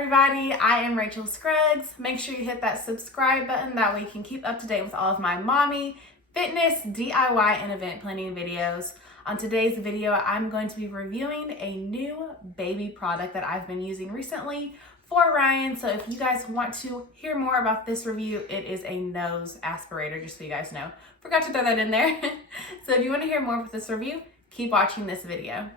everybody, I am Rachel Scruggs. Make sure you hit that subscribe button, that way you can keep up to date with all of my mommy, fitness, DIY, and event planning videos. On today's video, I'm going to be reviewing a new baby product that I've been using recently for Ryan. So if you guys want to hear more about this review, it is a nose aspirator, just so you guys know. Forgot to throw that in there. So if you want to hear more with this review, keep watching this video.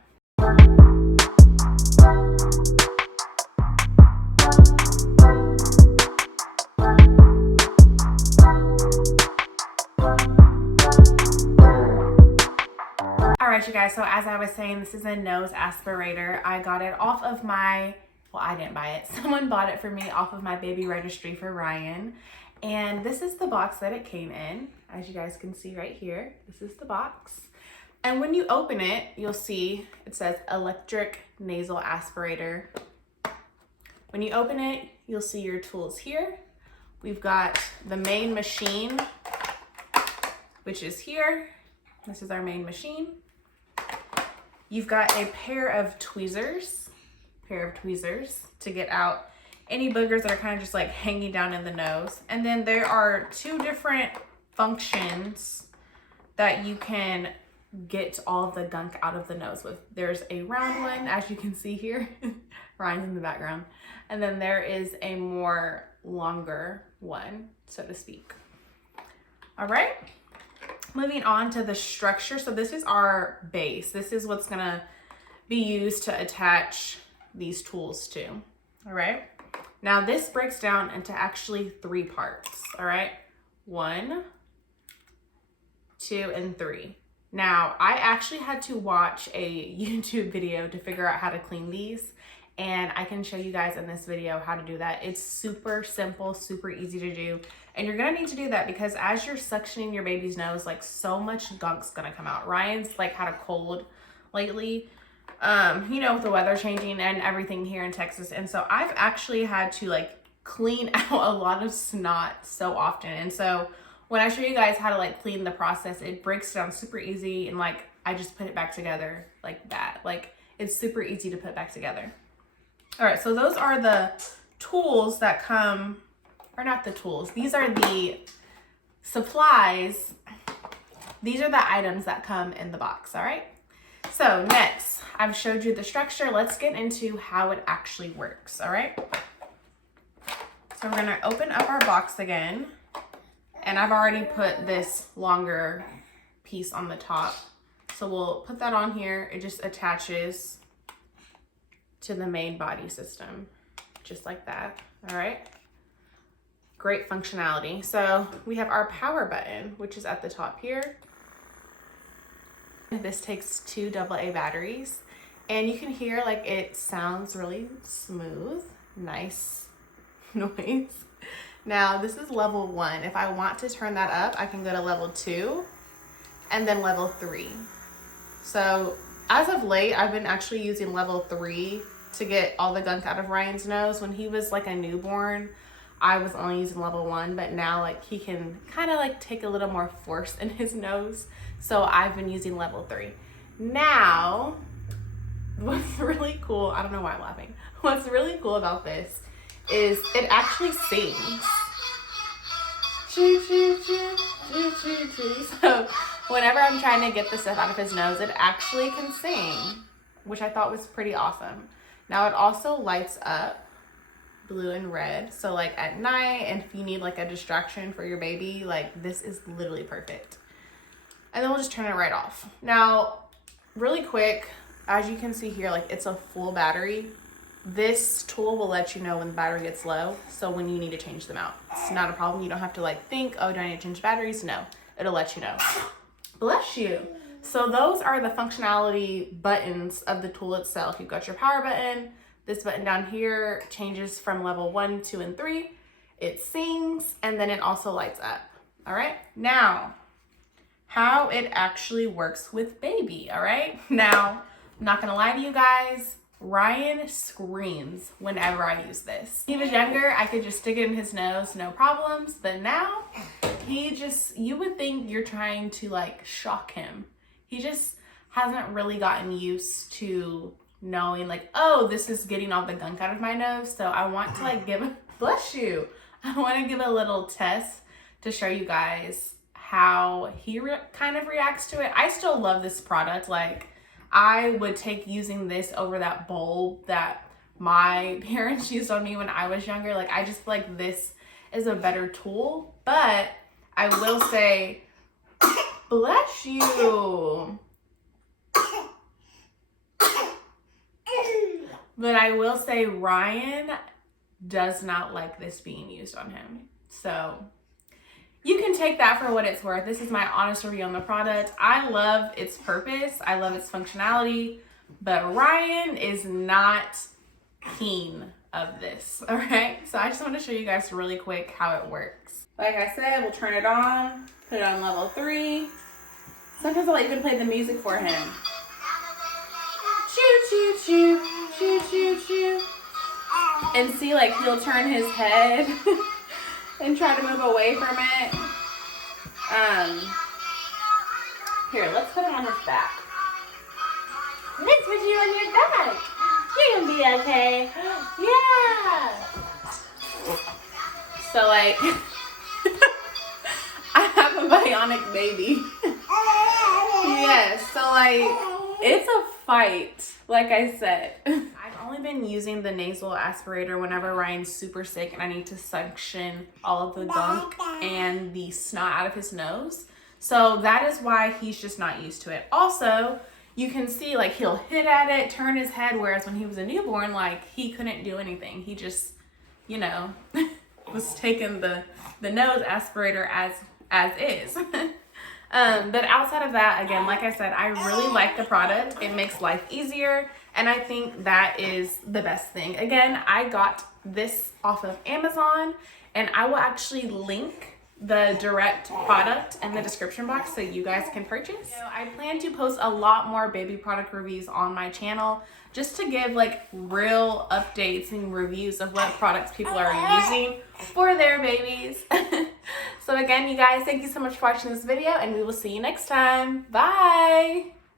Alright you guys, so as I was saying, this is a nose aspirator. I got it off of my, well, I didn't buy it. Someone bought it for me off of my baby registry for Ryan. And this is the box that it came in. As you guys can see right here, this is the box. And when you open it, you'll see it says electric nasal aspirator. When you open it, you'll see your tools here. We've got the main machine, which is here. This is our main machine. You've got a pair of tweezers to get out any boogers that are kind of just like hanging down in the nose. And then there are two different functions that you can get all of the gunk out of the nose with. There's a round one, as you can see here. Ryan's in the background. And then there is a more longer one, so to speak. All right. Moving on to the structure. So this is our base. This is what's gonna be used to attach these tools to. All right. Now this breaks down into actually 3 parts. All right. 1, 2, and 3. Now I actually had to watch a YouTube video to figure out how to clean these. And I can show you guys in this video how to do that. It's super simple, super easy to do. And you're gonna need to do that because as you're suctioning your baby's nose, like so much gunk's gonna come out. Ryan's like had a cold lately, you know, with the weather changing and everything here in Texas. And so I've actually had to like clean out a lot of snot so often. And so when I show you guys how to like clean the process, it breaks down super easy. And like, I just put it back together like that. Like it's super easy to put back together. All right, so those are the tools that come, or not the tools, these are the supplies. These are the items that come in the box, all right? So next, I've showed you the structure. Let's get into how it actually works, all right? So we're gonna open up our box again, and I've already put this longer piece on the top. So we'll put that on here. It just attaches to the main body system, just like that, all right? Great functionality. So we have our power button, which is at the top here. This takes 2 AA batteries, and you can hear like it sounds really smooth, nice noise. Now this is level 1. If I want to turn that up, I can go to level 2 and then level 3. So as of late, I've been actually using level 3 to get all the gunk out of Ryan's nose. When he was like a newborn, I was only using level 1, but now like he can kind of like take a little more force in his nose. So I've been using level 3. Now, what's really cool, I don't know why I'm laughing. What's really cool about this is it actually sings. Choo, choo, choo, choo, choo, choo. So whenever I'm trying to get the stuff out of his nose, it actually can sing, which I thought was pretty awesome. Now it also lights up blue and red. So like at night, and if you need like a distraction for your baby, like this is literally perfect. And then we'll just turn it right off. Now, really quick, as you can see here, like it's a full battery. This tool will let you know when the battery gets low. So when you need to change them out, it's not a problem. You don't have to like think, oh, do I need to change batteries? No, it'll let you know. Bless you. So those are the functionality buttons of the tool itself. You've got your power button. This button down here changes from level 1, 2, and 3. It sings, and then it also lights up. All right. Now, how it actually works with baby. All right. Now, I'm not going to lie to you guys. Ryan screams whenever I use this. When he was younger, I could just stick it in his nose, no problems. But now, you would think you're trying to like shock him. He just hasn't really gotten used to knowing like, oh, this is getting all the gunk out of my nose. So I want to like give, bless you. I want to give a little test to show you guys how he kind of reacts to it. I still love this product. Like, I would take using this over that bulb that my parents used on me when I was younger. Like, I just feel like this is a better tool. But I will say, bless you. But I will say Ryan does not like this being used on him. So you can take that for what it's worth. This is my honest review on the product. I love its purpose. I love its functionality. But Ryan is not keen of this, all right? So I just want to show you guys really quick how it works. Like I said, we'll turn it on, put it on level 3. Sometimes I'll even play the music for him. Choo, choo, choo, choo, choo, choo. And see, like, he'll turn his head and try to move away from it. Here, let's put him on his back. Let's put you on your back. You're gonna be okay. Yeah. So, like, I have a bionic baby. Yes, so, like, it's a fight, like I said. I've only been using the nasal aspirator whenever Ryan's super sick and I need to suction all of the gunk and the snot out of his nose. So that is why he's just not used to it. Also, you can see like he'll hit at it, turn his head, whereas when he was a newborn, like he couldn't do anything. He just, you know, was taking the nose aspirator as is. But outside of that, again, like I said, I really like the product. It makes life easier, and I think that is the best thing. Again, I got this off of Amazon, and I will actually link the direct product in the description box so you guys can purchase. So I plan to post a lot more baby product reviews on my channel just to give like real updates and reviews of what products people are using for their babies. So again, you guys, thank you so much for watching this video, and we will see you next time. Bye.